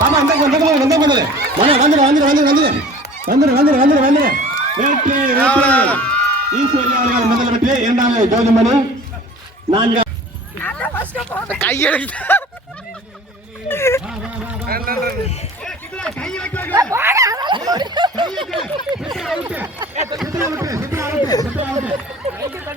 ஆமா இந்த பக்கம் இந்த பண்ணுது மன வந்துடு வந்துடு வந்துடு வந்துடு வந்துடு வந்துடு வந்துடு வெற்றி வெற்றி ஈஸ்வரி அவர்கள் கையெழுத்து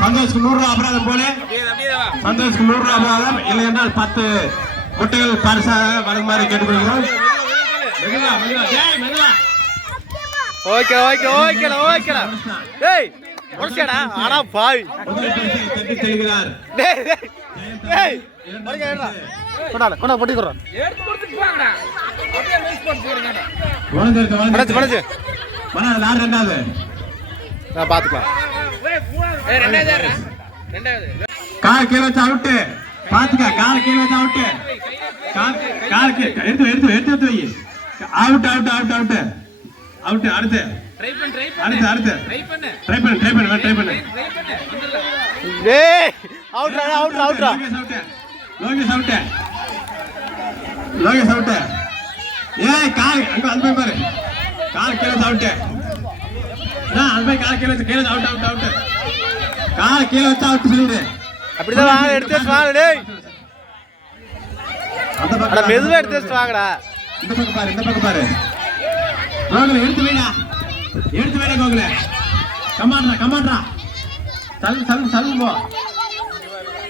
சந்தோஷ்க்கு நூறு ரூபா அபராதம் போல. சந்தோஷ்க்கு நூறு ரூபா அபராதம். இல்லை என்றால் பத்து முட்டைகள் பரிசாக வழங்குமாறு கேட்டுக்கொள்கிறோம். Okay okay okay okay. டேய் உடைச்சடா ஆனா பாவி. செல்கிறார். டேய் டேய் கொண்டா பொட்டி குறான் எடுத்து கொடுத்துட்டு போங்கடா. அப்படியே மிஸ் பண்ணிட்டு நான் பாத்துக்கலாம் கால் கீழே வச்சு அவுட்டு. பாத்துக்க கால் கீழே வச்சு அவுட்டு. கால் கால் கீழே எடுத்து எடுத்து எடுத்து எடுத்து வை. Out out out out out அடுத்து. அடுத்து அடுத்து. ட்ரை பண்ணு. ட்ரை பண்ணு ட்ரை பண்ணு டேய் அவுட்ரா அவுட்ரா அவுட்ரா லோகேஷ் அவுட் லோகேஷ் அவுட் ஏய் கால் அங்க அந்த பாரு. கால் கீழே அவுட் அந்த மாதிரி கால் கீழே வச்சு கீழே அவுட் அவுட் அவுட் கால் கீழே வச்சு அவுட் சொல்லிடு. அப்படிதான் வாங்க எடுத்து வச்சு வாங்க டேய். அட மெதுவா எடுத்து வச்சு வாங்கடா. இந்த பக்கம் பாரு இந்த பக்கம் பாரு. கோகுல எடுத்து வைடா. எடுத்து வைடா கோகுல. கமாண்ட்ரா கமாண்ட்ரா தள்ளு தள்ளு தள்ளு போ.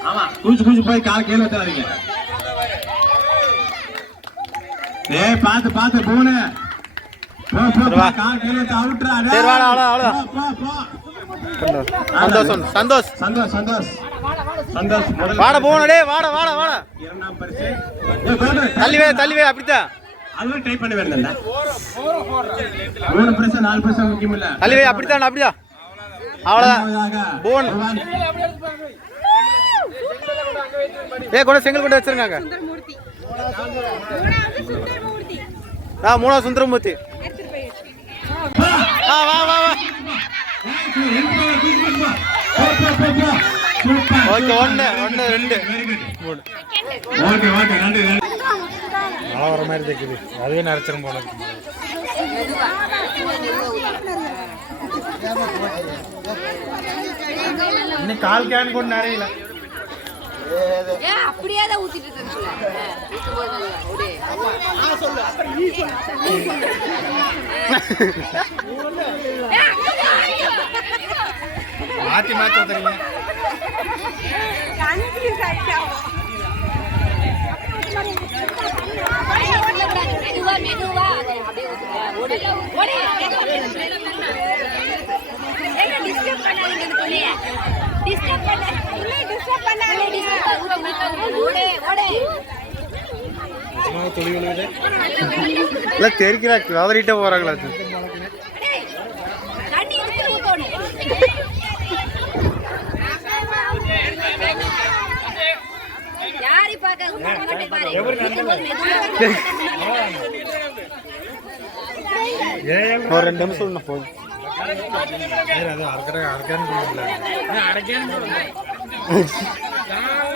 ஆமா குளிச்சு குளிச்சு போய் கால் கீழே வச்சாதீங்க ஏய் பாத்து பாத்து போனு. சந்தோஷம் சந்தோஷ். சந்தோஷ் சந்தோஷ். சந்தோஷ். வாட டேய் வாட வாட வாட. இரண்டாம் பரிசு. ஏய் கோகுல தள்ளி வே தள்ளி வே அப்படித்தான். அதுவும் ட்ரை பண்ண வேண்டியதுல்ல மூணு பரிசு நாலு பரிசு முக்கியம் இல்ல. தள்ளி வை அப்படித்தான். அப்படிதான் அவ்வளவுதான். போன். ஏ கொண்டு செங்கல் கொண்டு வச்சிருக்காங்க சுந்தரமூர்த்தி. மூணாவது சுந்தரமூர்த்தி. வா வா வா ஓகே ஒன்று ஒன்று ரெண்டு. மூணு ஓகே ஓகே நன்றி நன்றி மழை வர மாதிரி தெரியுது அதுவே நிறச்சிரும் போல இன்னும் கால் கேன் கூட நிறையல. தான் ஊத்திட்டு மாத்தி மாத்தி ஊத்துறீங்க டிஸ்டர்ப் பண்ணாதீங்க இதுக்குள்ளே டிஸ்டர்ப் பண்ணாதீங்க. இல்லை தெரிக்கிறாக்கு. அவரிட்ட போகிறாங்களா ஒரு ரெண்டு நிமிஷம் ஒன்று போகும் அரைக்கிறேன் அரைக்கிறேன்னு சொல்லுங்க.